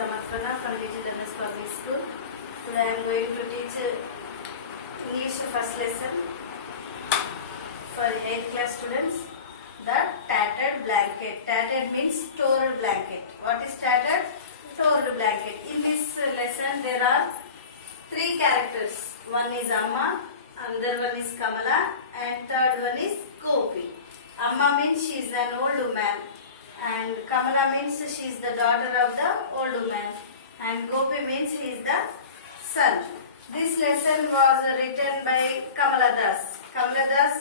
Samarthana from Little MS Public School. Today I am going to teach English first lesson for 8th class students. The tattered blanket. Tattered means torn blanket. What is tattered? Torn blanket. In this lesson there are 3 characters. One is Amma, another one is Kamala, and third one is Gopi. Amma means she is an old woman, and Kamala means she is the daughter of the old woman, and Gopi means he is the son. This lesson was written by Kamala Das. Kamala Das,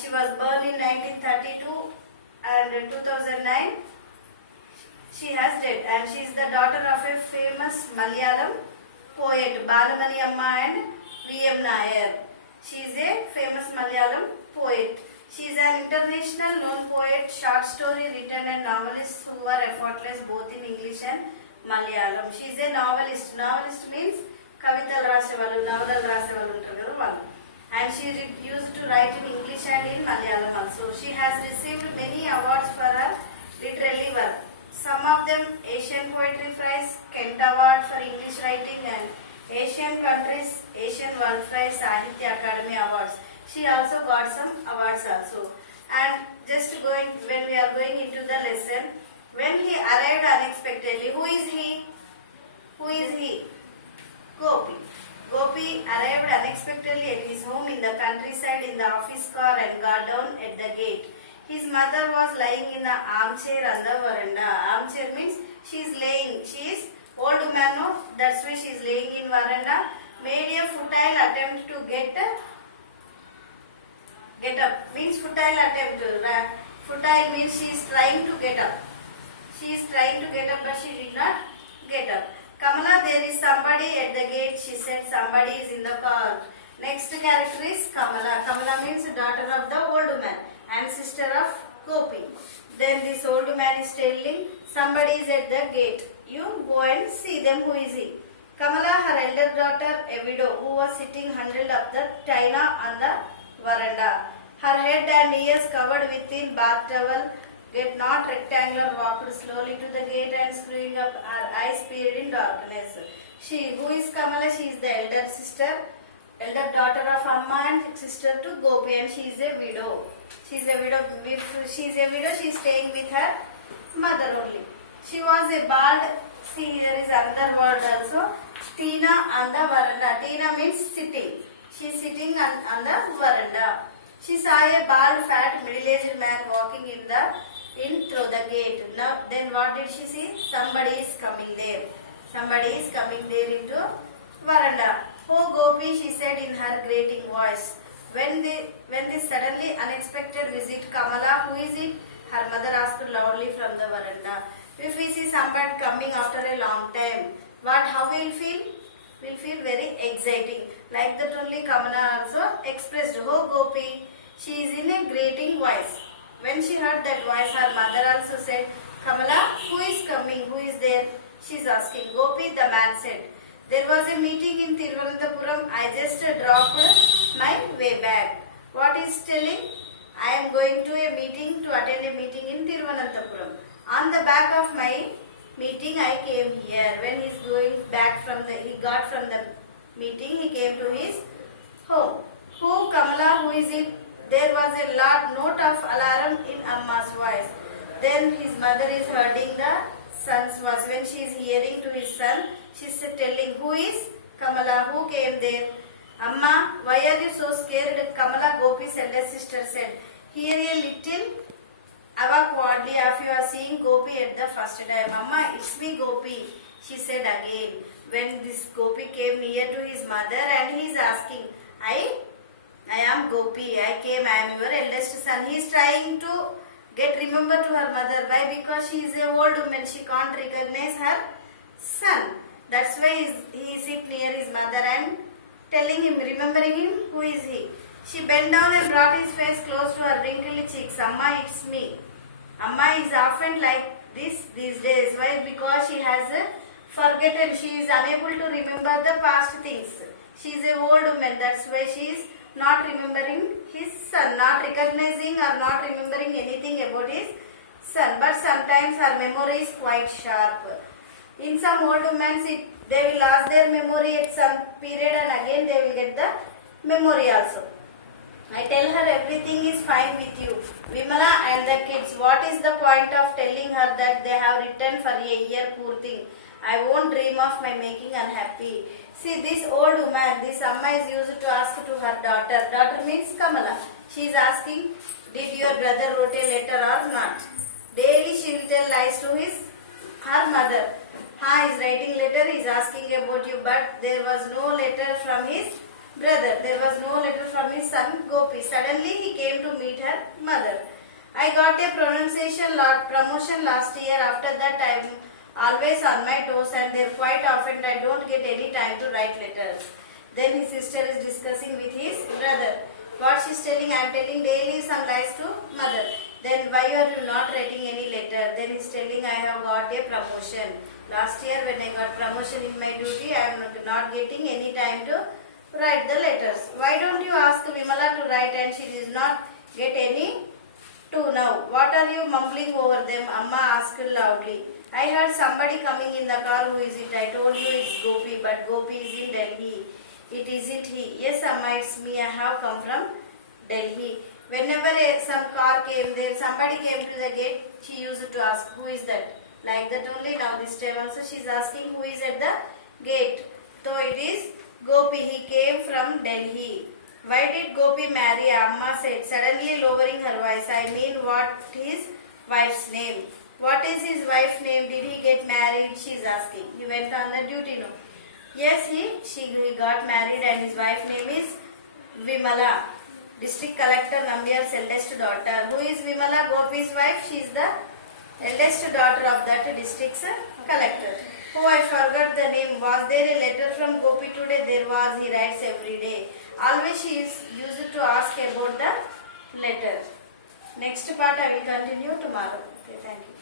she was born in 1932 and 2009 she has died, and she is the daughter of a famous Malayalam poet Balamani Amma and V.M. Nair. She is a famous Malayalam poet. She is an international known poet, short story writer and novelist who are effortless both in English and Malayalam. She is a novelist. Novelist means kavitalu rasevalu, navalalu rasevalu untaru kada vallu. And she used to write in English and in Malayalam also. She has received many awards for her literary work. Some of them Asian Poetry Prize, Kent Award for English Writing, and Asian Countries Asian World Prize, Sahitya Academy Awards. She also got some awards also. And when we are going into the lesson, when he arrived unexpectedly, who is he? Who is he? Gopi. Gopi arrived unexpectedly at his home in the countryside in the office car and got down at the gate. His mother was lying in the armchair on the veranda. Armchair means she is laying. She is old woman, no? That's why she is laying in veranda. Made a futile attempt to get up. Means futile attempt. Futile means she is trying to get up. She is trying to get up, but she did not get up. Kamala, there is somebody at the gate. She said somebody is in the car. Next character is Kamala. Kamala means daughter of the old woman and sister of Gopi. Then this old man is telling somebody is at the gate. You go and see them. Who is he? Kamala, her elder daughter, a widow, who was sitting huddled up the china on the veranda. Her head and ears covered within bath towel, yet not rectangular, walked slowly to the gate and screwing up her eyes peered in darkness. She, who is Kamala? She is the elder sister, elder daughter of Amma and sister to Gopi, and she is a widow. She is a widow. If she is a widow, she is staying with her mother only. She was a bald. See, here is another word also. Tina on the veranda. Tina means sitting. She is sitting on the veranda. She saw a bald, fat, middle-aged man walking in through the gate. Now, then what did she see? Somebody is coming there. Somebody is coming there into veranda. Oh Gopi, she said in her grating voice. When this suddenly unexpected visit, Kamala, who is it? Her mother asked loudly from the veranda. If we see somebody coming after a long time, how we will feel? We will feel very exciting. Like that only Kamala also expressed. Oh Gopi, she is in a grating voice. When she heard that voice, her mother also said, Kamala, who is coming? Who is there? She is asking. Gopi, the man said. There was a meeting in Thiruvananthapuram. I just dropped my way back. What is telling? I am going to attend a meeting in Thiruvananthapuram. On the back of my meeting, I came here. When he is going back he got from the meeting, he came to his home. Who, Kamala, who is it? There was a loud note of alarm in Amma's voice. Then his mother is hearing the son's voice. When she is hearing to his son, she is telling, who is Kamala? Who came there? Amma, why are you so scared? Kamala, Gopi's elder sister said. Here a little awkwardly if you are seeing Gopi at the first time. Amma, it's me Gopi, she said again. When this Gopi came near to his mother and he is asking, I am Gopi, I am your eldest son. He is trying to remember to her mother. Why? Because she is a old woman, she can't recognize her son. That's why he sit near his mother and telling him, remembering him, who is he? She bent down and brought his face close to her wrinkled cheeks. Amma, it's me. Amma is often like this these days. Why? Because she has forgotten. She is unable to remember the past things. She is a old woman. That's why she is not remembering his son, not recognizing or not remembering anything about his son. But sometimes her memory is quite sharp. In some old women, they will lose their memory at some period and again they will get the memory also. I tell her everything is fine with you, Vimala and the kids. What is the point of telling her that they have written for a year, poor thing? I won't dream of my making unhappy. See, this old woman, this Amma is used to ask to her daughter. Daughter means Kamala. She is asking, did your brother wrote a letter or not? Daily she will tell lies to her mother. Ha is writing letter, he is asking about you, but there was no letter from his brother. There was no letter from his son Gopi. Suddenly he came to meet her mother. I got a promotion last year. After that I am always on my toes and there quite often I don't get any time to write letters. Then his sister is discussing with his brother. What she is telling, I am telling daily some lies to mother. Then why are you not writing any letter? Then he is telling, I have got a promotion. Last year when I got promotion in my duty, I am not getting any time to write the letters. Why don't you ask Vimala to write and she does not get any to now? What are you mumbling over them? Amma asked loudly. I heard somebody coming in the car. Who is it? I told you it's Gopi, but Gopi is in Delhi. It isn't he. Yes, Amma, it's me. I have come from Delhi. Whenever some car came there, somebody came to the gate, she used to ask, who is that? Like that only. Now this time also she is asking who is at the gate. So it is Gopi. He came from Delhi. Why did Gopi marry? Amma said, suddenly lowering her voice. I mean, what his wife's name? What is his wife's name? Did he get married? She is asking. He went on the duty, no? Yes, he got married and his wife's name is Vimala. District Collector Nambiyar's eldest daughter. Who is Vimala? Gopi's wife. She is the eldest daughter of that district's collector. Oh, I forgot the name. Was there a letter from Gopi today? There was. He writes every day. Always she is used to ask about the letter. Next part I will continue tomorrow. Okay, thank you.